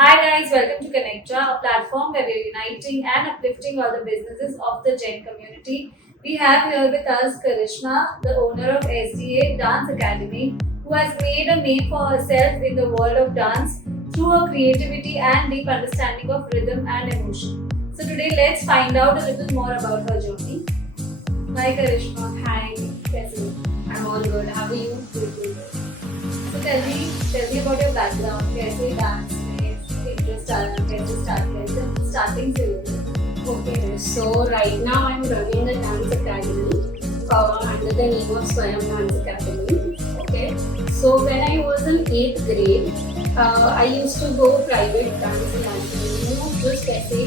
Hi guys, welcome to Connectra, a platform where we're uniting and uplifting all the businesses of the Gen community. We have here with us Karishma, the owner of SDA Dance Academy, who has made a name for herself in the world of dance through her creativity and deep understanding of rhythm and emotion. So today let's find out a little more about her journey. Hi Karishma. Hi. कैसे हो? I'm all good. How are you? Good, good. So tell me about your background. कैसे dance में interest आया? कैसे start किया? एकदम starting से हो? Okay, so right now I'm running a dance academy under the name of Swayam Dance Academy. Okay, so when I was in 8th grade, I used to go private dance classes, just ऐसे.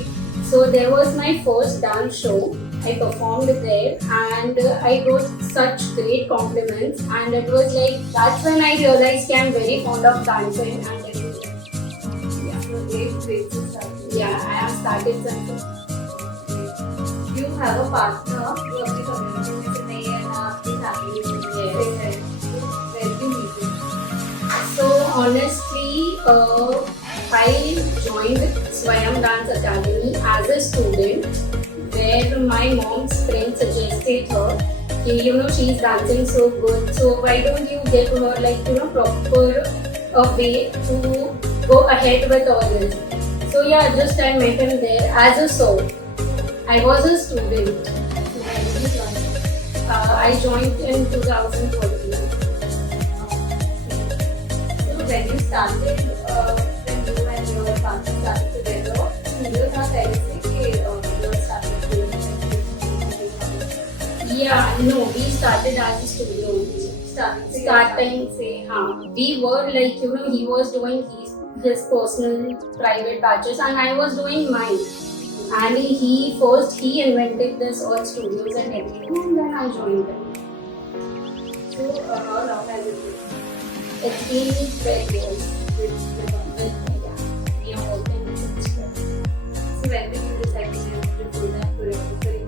So there was my first dance show. I performed there and I got such great compliments, and it was like that's when I realized that I'm very fond of dancing and everything. So 8th grade से start किया. Yeah, I have started since. You have a partner जो अपनी community में से नहीं है ना आपकी family में से है. Where did you meet him? So honestly, I joined Swayam Dance Academy as a student, where my mom's friend suggested her, she's dancing so good, so why don't you give her proper a way to go ahead with all this. So yeah, just I met him there as a soul. I was a student. I joined in 2014. So when you started, when you and your partner started together, you था पहले से कि you started doing Yeah, no, we started as a studio. Starting से हाँ, we were like he was doing his personal private batches and I was doing mine. And he invented this all studios and everything, and then I joined him. So how long has it been? It's been 12 years with we are working with this stuff. So when did you decide to do that choreography?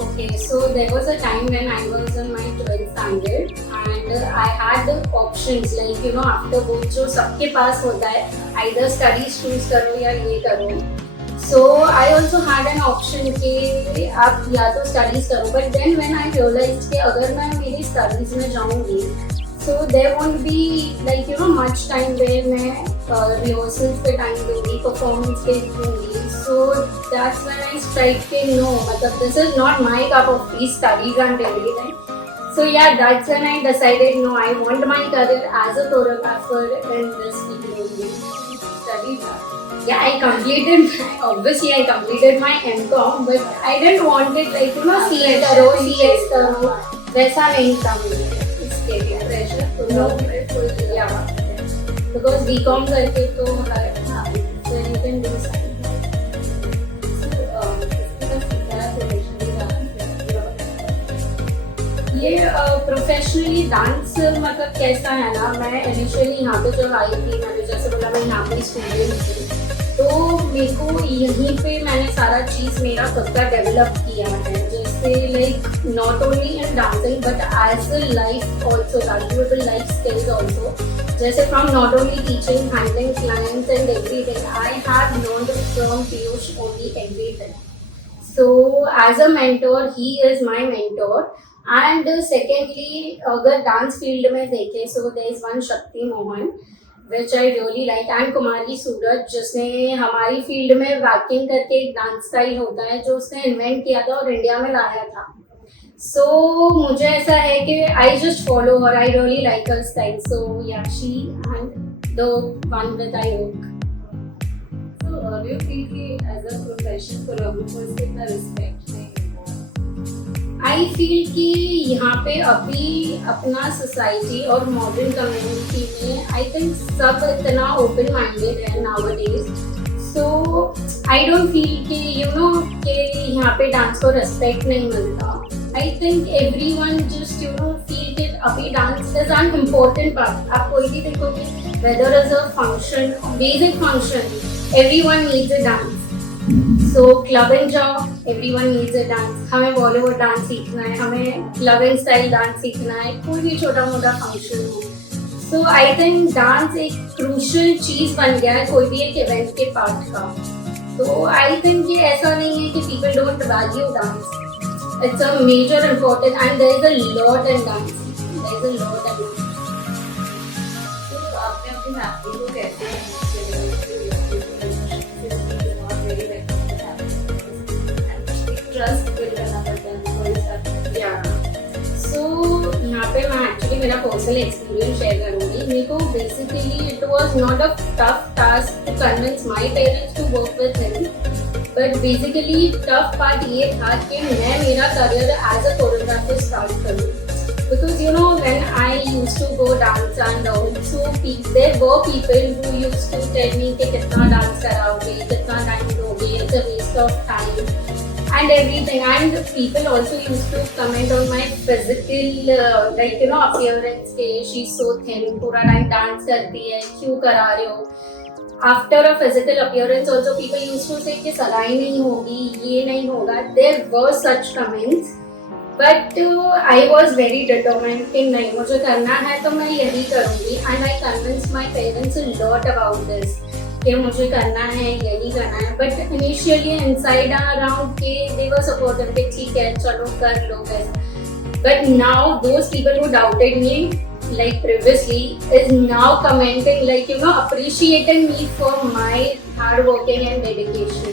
Okay, so there was a time when I was in my 12th standard and I had the options like after both जो सबके पास होता है either studies choose करो या ये करो. So I also had an option कि आप या तो studies करो, but then when I realized कि अगर मैं मेरी studies में जाऊँगी, so there won't be much time where मैं rehearsals पे time दूँगी, performance पे दूँगी. So that's when I strike कि no, मतलब this is not my cup of tea, studies and everything. So yeah, that's when I decided no, I want my career as a choreographer in this field only. Studies are. Yeah, I completed my MCom, but I didn't want it CS करो, वैसा नहीं था मुझे. इसके लिए Pressure full No. of it, full Yeah, because BCom करके तो so you can do something. ये प्रोफेशनली डांस मतलब कैसा है ना, मैं इनिशियली यहाँ पे जब आई थी, मैंने जैसे बोला मैं यहाँ पे स्टूडेंट थी, तो मेरे को यहीं पे मैंने सारा चीज़ मेरा खुद का डेवलप किया है, जैसे like not only in dancing but as a life also, valuable life skills also, जैसे from not only teaching, handling clients and everything, I have learned from Piyush only everything. So as a mentor, he is my mentor. And secondly, अगर dance field में देखें, so there is one Shakti Mohan which I really like, and कुमारी सूरज जिसने हमारी field में वैकिंग करके एक dance style होता है जो उसने इन्वेंट किया था और इंडिया में लाया था. So मुझे ऐसा है कि I just follow her, I really like her style. So yeah, she and the one with I work. So do you feel कि as a professional choreographer से इतना respect नहीं मिलता? आई फील कि यहाँ पे अभी अपना सोसाइटी और मॉडर्न कम्युनिटी में आई थिंक सब इतना ओपन माइंडेड है nowadays. So I don't feel कि कि यहाँ पे डांस को रेस्पेक्ट नहीं मिलता. I think everyone just feel कि अभी dance is an important part. आप कोई भी देखोगे whether is a function, basic function, everyone needs a dance. So clubbing जाओ, एवरीवन नीड्स अ डांस. हमें बॉलीवुड डांस सीखना है, हमें क्लबिंग स्टाइल डांस सीखना है, कोई भी छोटा मोटा फंक्शन हो. सो आई थिंक डांस एक क्रूशल चीज बन गया है कोई भी एक इवेंट के पार्ट का. तो आई थिंक ये ऐसा नहीं है कि people don't value dance. It's a major important and there is a lot in dance. There is a lot in dance. तो आपने अपनी फैमिली को कैसे ट्रस्ट बिल्ड करना पड़ता है कोई साथ. या सो यहाँ पे मैं एक्चुअली मेरा पर्सनल एक्सपीरियंस शेयर करूँगी. मेरे को basically it was not a tough task to convince my parents to work with him. But basically tough part ये था कि मैं मेरा career as a choreographer start करूँ. Because you know when I used to go dance and all, so there were people who used to tell me कि कितना dance कराओगे, कितना टाइम दोगे, it's a waste of time and everything. And people also used to comment on my physical like you know appearance के she's so thin, पूरा time dance करती है, क्यों करा रहे हो. After a physical appearance also people used to say कि सगाई नहीं होगी, ये नहीं होगा. There were such comments. But I was very determined कि नहीं मुझे करना है तो मैं यही करूँगी. And I convince my parents a lot about this कि मुझे करना है, यही करना है. बट इनिशियली इनसाइड अराउंड के दे वर सपोर्टिव कि ठीक है चलो कर लो कैसा. But now those people who doubted me like previously is now commenting like you know appreciating me for my hard working and dedication.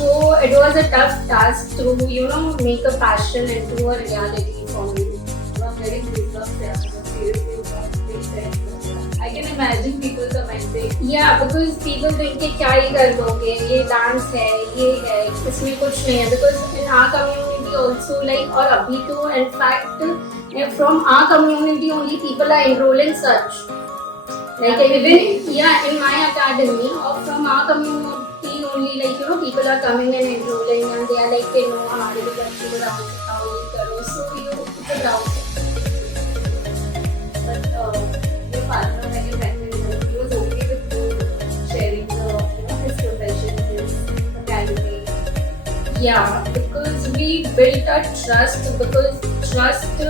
So it was a tough task to you know make a passion into a reality for me. I'm very goosebumps here. Seriously, I can imagine people commenting. Yeah, because people think कि क्या ही कर लोगे, ये dance है, ये है, इसमें कुछ नहीं है. Because in our community also like और अभी तो in fact from our community only people are enrolling such. Like even yeah in my academy or from our community only like you know people are coming and enrolling and they are like कि no हमारे भी बच्चे को dance सिखाओ ये करो. So you it's a doubt. But your partner, when you met him, he was okay with you sharing the, you know, his profession, his academy. Yeah, because we built a trust. Because trust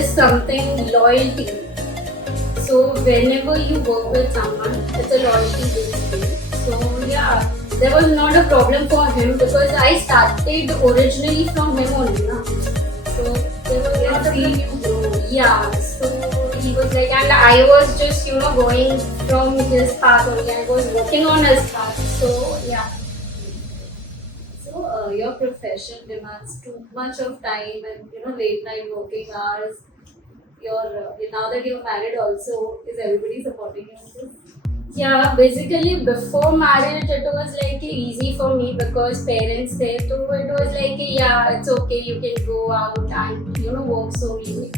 is something loyalty. So whenever you work with someone, it's a loyalty based thing. So yeah, there was not a problem for him because I started originally from him only, na. So there was not a Seeing you grow. yeah. So he was like, and I was just you know going from his path only. I was working on his path. So yeah. So your profession demands too much of time and you know late night working hours. Your now that you're married also, is everybody supporting you in this? Yeah, basically before marriage it was like easy for me because parents थे तो it was like yeah it's okay you can go out and you know work solely.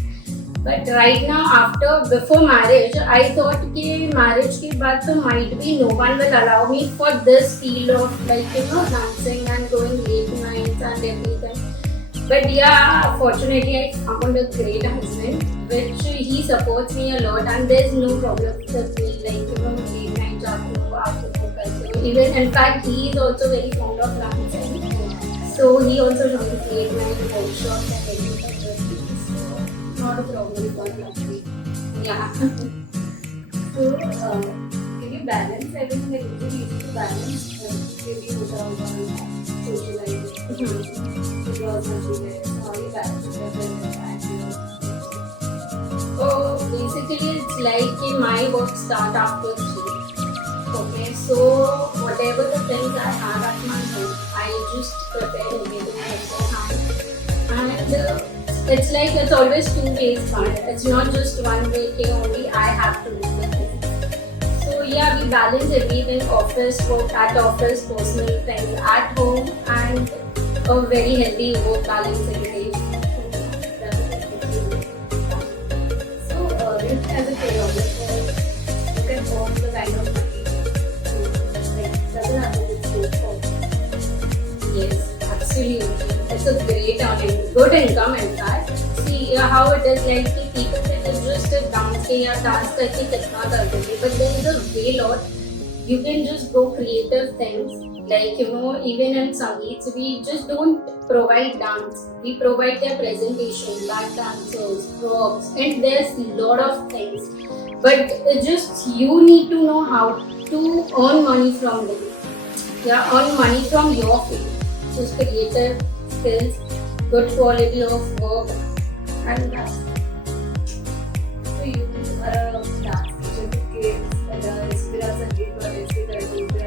But right now after before marriage I thought कि marriage के बाद तो might be no one will allow me for this field of like you know dancing and going late nights and everything. But yeah, fortunately I found a great husband which he supports me a lot and there's no problem with me like you know late night जाते हो after करते हो. Even in fact he is also very fond of dancing. So he also joins late night workshops and everything with me. So not a problem for me. Yeah. So can you balance everything that you used to balance? Maybe hotel socializing. Because how you balance it? So basically it's like my work start after 3. Okay, so whatever the things I have at my home, I just prepare everything beforehand. And it's like it's always 2 ways part. It's not just one way thing only I have to do the thing. So yeah, we balance everything, office work at office, personal things at home, and a very healthy work balance every day. So as a choreographer, you can earn the kind of money like doesn't have to be straightforward. Yes, absolutely. It's a great earning, good income in fact. See how it is like कि people think it's just a dance के या dance करके कितना कर देंगे, but there is a way lot. You can just go creative things. Like, you know, even in Sangeets, we just don't provide dance. We provide their presentation, back dancers, props, and there's a lot of things. But just you need to know how to earn money from them. Yeah, earn money from your field. Just creative skills, good quality of work, and that's So you are a dance teacher to kids, and Respira Sangeet or Respira Dubra,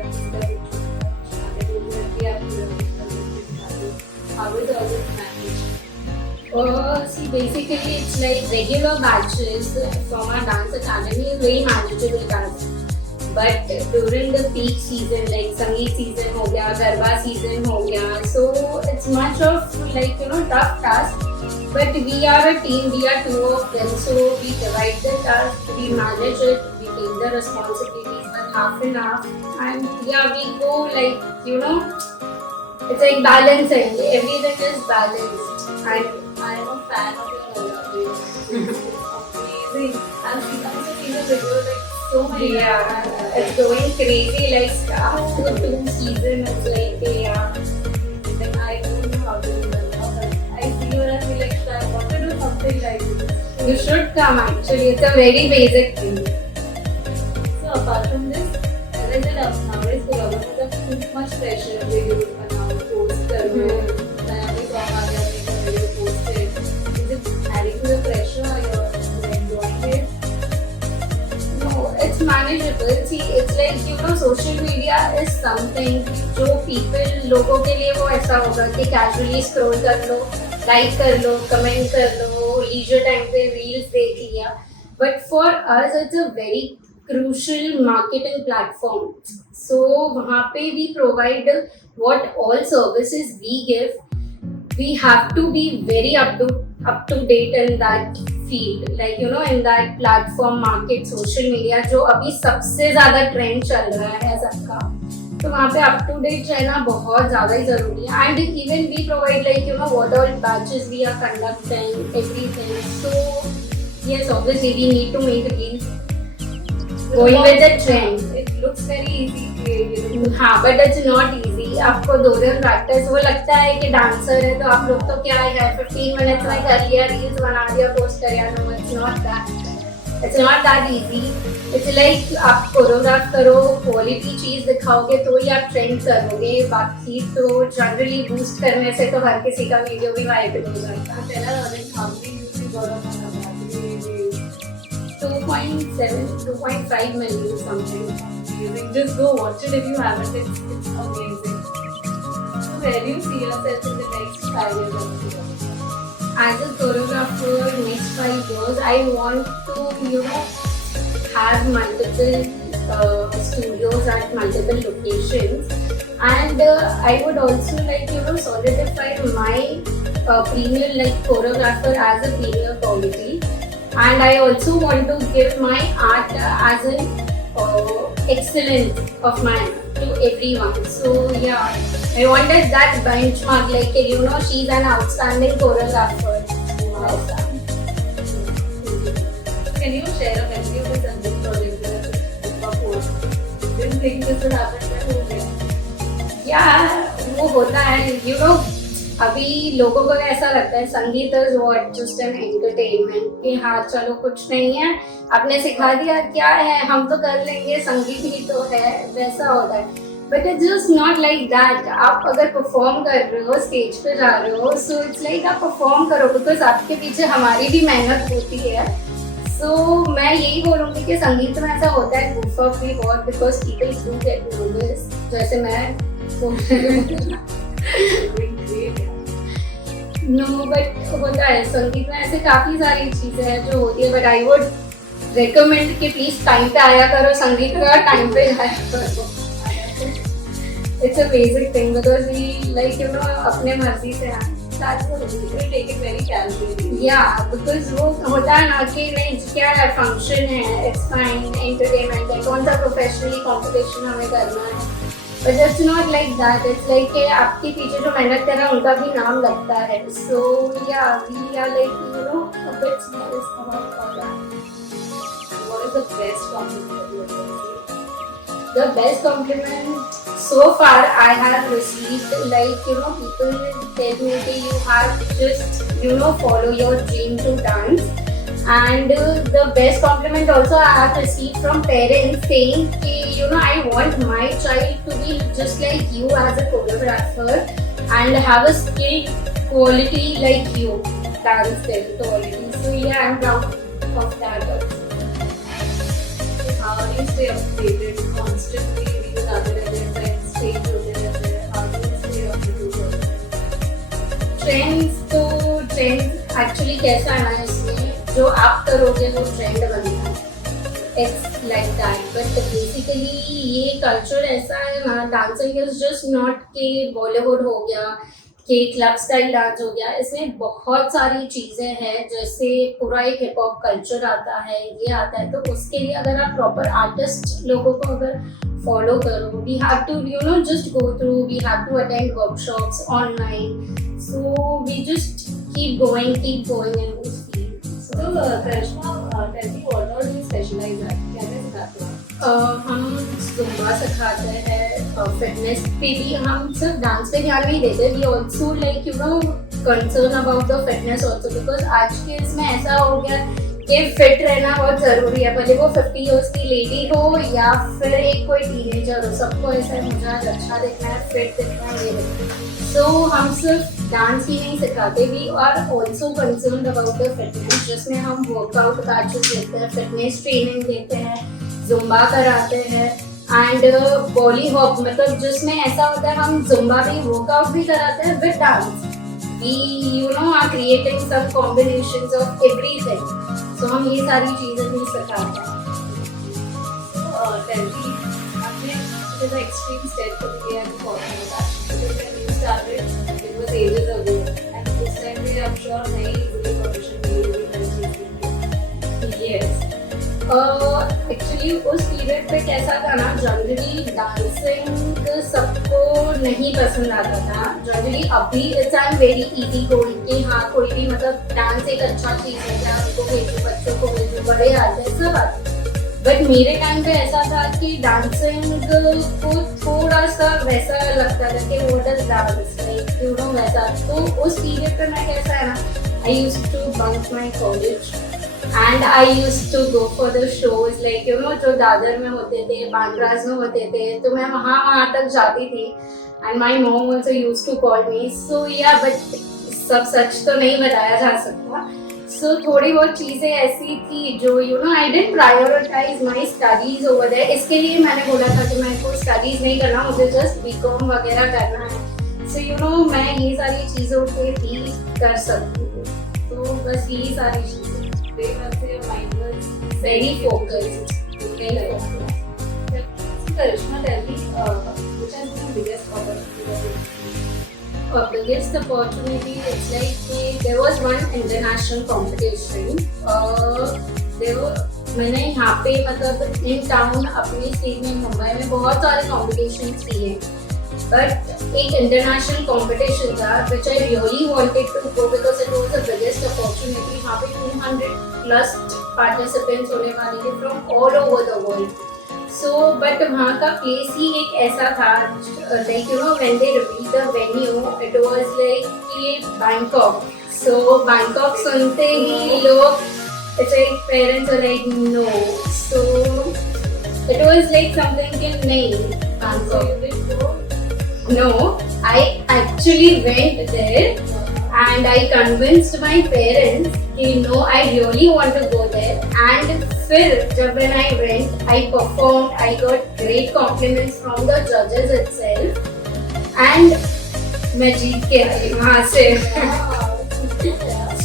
how is all this managed? See, basically, it's like regular batches from our dance academy is very manageable dance. But during the peak season, like Sangeet season हो गया, Garba season हो गया, so it's much of like, you know, tough task. But we are a team, we are two of them, so we divide the task, we manage it, we take the responsibilities, but half and half, and yeah, we go like, you know, it's like balancing. Everything is balanced, and I am a fan of your choreography. It's amazing. I'm also seeing the video like so many yeah, times. it's going crazy. Like after 2 seasons, it's like yeah. Then I don't know how to do that now, but I see you and I feel like I want to do something like this. You should come actually. It's a very basic thing. So apart from this, as I said, nowadays choreographers have too much pressure. They do now post करो, नया कोई song आ गया, make a video, post it. Is it adding to the pressure or you're enjoying it? No, it's manageable. See, it's like, you know, social media is something जो people लोगों के लिए वो ऐसा होगा कि casually scroll कर लो, like कर लो, comment कर लो, leisure time पे reels देख लिया. But for us, it's a very crucial marketing platform. So वहाँ पे we provide what all services we give. We have to be very up to date in that field, like you know, in that platform market, social media जो अभी सबसे ज़्यादा trend चल रहा है सबका, तो वहाँ पे up to date रहना बहुत ज़्यादा ही ज़रूरी है. And even we provide like, you know, what all batches we are conducting, everything. So yes, obviously we need to make reels going with the trend. It looks very easy creative. हाँ, but it's not easy. आपको 2 दिन practice, वो लगता है कि dancer है तो आप लोग तो क्या है 15 मिनट्स में कर लिया, रील्स बना दिया, पोस्ट कर दिया. No, it's not that. It's not that easy. It's like आप कोरियोग्राफ करो, क्वालिटी चीज दिखाओगे तो ही आप ट्रेंड करोगे. बाकी तो जनरली बूस्ट करने से तो हर किसी का वीडियो भी वायरल हो जाता है. Tell us like how many views you got on Navratri. 2.5 million something. Just go watch it if you haven't. It's amazing. So where do you see yourself in the next 5 years? As a choreographer, next 5 years, I want to, you know, have multiple studios at multiple locations, and I would also like, you know, solidify my premier like choreographer as a premier quality, and I also want to give my art as an excellence of mine to everyone. So yeah, I wanted that benchmark, like, you know, she's an outstanding choreographer. Can you share a memory of the Sangeet project? Didn't think this would happen, but हो गया. Yeah, वो होता है. You know, अभी लोगों को ऐसा लगता है संगीत is what just an entertainment, कि हाँ चलो कुछ नहीं है, आपने सिखा दिया, क्या है हम तो कर लेंगे, संगीत ही तो है, वैसा होता है. But it's just not like that. आप अगर परफॉर्म कर रहे हो, स्टेज पे जा रहे हो, सो इट्स लाइक आप परफॉर्म करो, बिकॉज आपके पीछे हमारी भी मेहनत होती है. सो मैं यही बोलूँगी कि संगीत में ऐसा होता है goof up भी बहुत, because people do get nervous, जैसे मैं नो, बट होता है संगीत में ऐसे काफी सारी चीजें हैं जो होती है. बट आई वुड रिकमेंड कि प्लीज टाइम पे आया करो संगीत में, और टाइम पे जाया करो. It's a basic thing, because we like, you know, अपने मर्जी से take it very casually. या बिकॉज वो होता है ना कि नहीं क्या है, फंक्शन है, इट्स फाइन, एंटरटेनमेंट है, कौन सा प्रोफेशनली कॉम्पिटिशन हमें करना है. But it's not like that. It's like कि आपके पीछे जो मेहनत कर रहा है उनका भी नाम लगता है. So yeah, we are like, you know, a bit jealous about all that. What is the best compliment that you have received? the best compliment so far I have received, like, you know, people tell me that you have just, you know, follow your dream to dance. And the best compliment also I have received from parents saying कि, you know, I want my child to be just like you as a choreographer and have a skill quality like you, dance skill quality. So yeah, I'm proud of that also. How do you stay updated constantly with other events, change होते रहते हैं? How do you stay updated? Trends तो trend actually कैसा है ना, इसमें जो आप करोगे वो ट्रेंड बनता है, it's like that. But basically ये कल्चर ऐसा है ना, डांसिंग इज जस्ट नॉट के बॉलीवुड हो गया कि क्लब स्टाइल डांस हो गया. इसमें बहुत सारी चीज़ें हैं, जैसे पूरा एक हिप हॉप कल्चर आता है, ये आता है. तो उसके लिए अगर आप प्रॉपर आर्टिस्ट लोगों को अगर फॉलो करो, we have to, you know, just go through, we have to attend workshops online, so we just keep going in this field. So, Karishma, tell me what all do you specialize at? क्या क्या सिखाते हो? हम Zumba सिखाते हैं, fitness पे भी हम सिर्फ डांस पे ध्यान नहीं देते, we also like, you know, concern about the fitness also, because आज के इसमें ऐसा हो गया कि फिट रहना बहुत ज़रूरी है, भले वो 50 ईयर्स की लेडी हो या फिर एक कोई टीनेजर हो, सबको ऐसा है मुझे आज अच्छा दिखना है, फिट दिखना है, ये दिखना है. सो हम सिर्फ डांस ही नहीं सिखाते, we are also concern about the fitness, जिसमें हम वर्कआउट बैचेस देते हैं, फिटनेस ट्रेनिंग देते हैं, जुम्बा कराते हैं एंड बॉली हॉप, मतलब जिसमें ऐसा होता है हम जुम्बा भी वर्कआउट भी कराते हैं with dance. We, you know, are creating some combinations of everything. तो हम ये सारी चीज़ें भी सिखाते हैं. Tell me, आपने such an extreme step to be a performer that because when you started, it was ages ago, and this time we I'm sure नहीं पूरी profession मिली हुई हर चीज़ की. Yes. एक्चुअली उस पीरियड पे कैसा था ना, जनरली डांसिंग सबको नहीं पसंद आता था. जनरली अभी it's I am very easy going कि हाँ कोई भी, मतलब डांस एक अच्छा चीज़ है, क्या उनको भेजो, बच्चों को भेजो, बड़े आते हैं सब आते. बट मेरे टाइम पे ऐसा था कि डांसिंग को थोड़ा सा वैसा लगता था कि what is dance, like, you know, वैसा. तो उस पीरियड पे मैं कैसा है ना, I used to bunk my college and I used to go for the shows, like, you know, जो दादर में होते थे, बांद्रास में होते थे, तो मैं वहाँ तक जाती थी. and my mom also used to call me, so yeah, but सब सच तो नहीं बताया जा सकता. so थोड़ी बहुत चीज़ें ऐसी थी जो, you know, I didn't prioritize my studies over there. इसके लिए मैंने बोला था कि मेरे को स्टडीज़ नहीं करना, मुझे जस्ट BCom वगैरह करना है. so you know, मैं ये सारी चीज़ों पे भी कर सकती हूँ. तो बस यही सारी चीज़ें. They must say your mind was very focused. Very focused. So, Karishma, tell me, which has been the biggest opportunity? Biggest opportunity, it's like there was one international competition. मैंने यहाँ पे, मतलब इन टाउन अपनी state में, मुंबई में बहुत सारे competitions किए, बट एक इंटरनेशनल कॉम्पिटिशन था which I really wanted to go because it was the biggest opportunity. वहाँ पे 200+ पार्टिसिपेंट्स होने वाले थे from all over the world. So but वहाँ का प्लेस ही एक ऐसा था, like, you know, when they reveal the venue it was like कि बैंकॉक. सो बैंकॉक सुनते ही लोग, it's like parents are like no. So it was like something कि नहीं, Bangkok. No, I actually went there and I convinced my parents कि no, I really want to go there. And फिर जब when I went, I performed, I got great compliments from the judges itself, and मैं जीत के आई वहाँ से.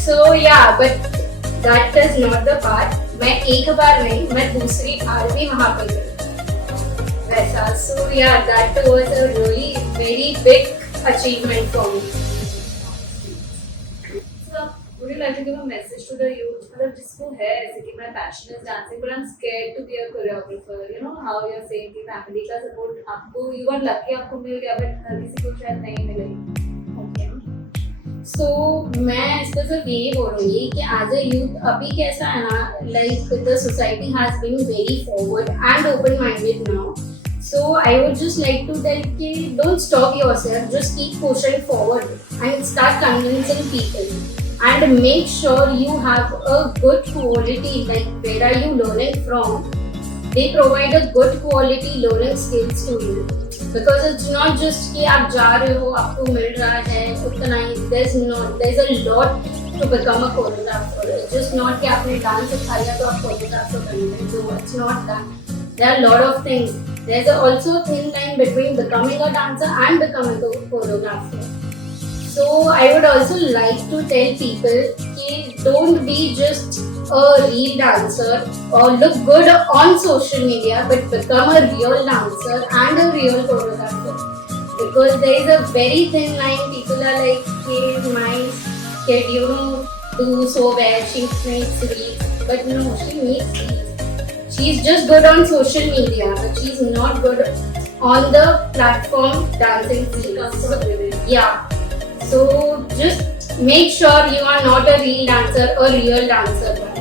So yeah, but that is not the part. मैं एक बार नहीं, मैं दूसरी बार भी वहाँ पे गई वैसा. So yeah, that was a really very big achievement for me. So, would you like to give a message to the youth? मतलब जिसको है ऐसे कि मैं passion is dancing but I'm scared to be a choreographer. You know how you're saying कि family का support आपको, you got lucky, आपको मिल गया, but हर किसी को शायद नहीं मिलेगी. Okay. So मैं इसको सिर्फ यही बोलूँगी कि as a youth अभी कैसा है ना, like the society has been very forward and open-minded now. I would just like to tell you, don't stop yourself, just keep pushing forward and start convincing people. And make sure you have a good quality, like where are you learning from? They provide a good quality learning skills to you. Because it's not just कि आप जा रहे हो, आपको मिल रहा है उतना ही. There's a lot to become a choreographer. It's just not कि आपने डांस सिखा लिया तो आप choreographer बनेंगे. So it's not that. There are a lot of things. There's also a thin line between becoming a dancer and becoming a choreographer. So I would also like to tell people कि don't be just a real dancer or look good on social media, but become a real dancer and a real choreographer. Because there is a very thin line. People are like, hey, my kid, you know, do so well. She makes reels, but no, she makes reels. She's just good on social media, but she's not good on the platform dancing reels. So, yeah. So just make sure you are not a real dancer or real dancer.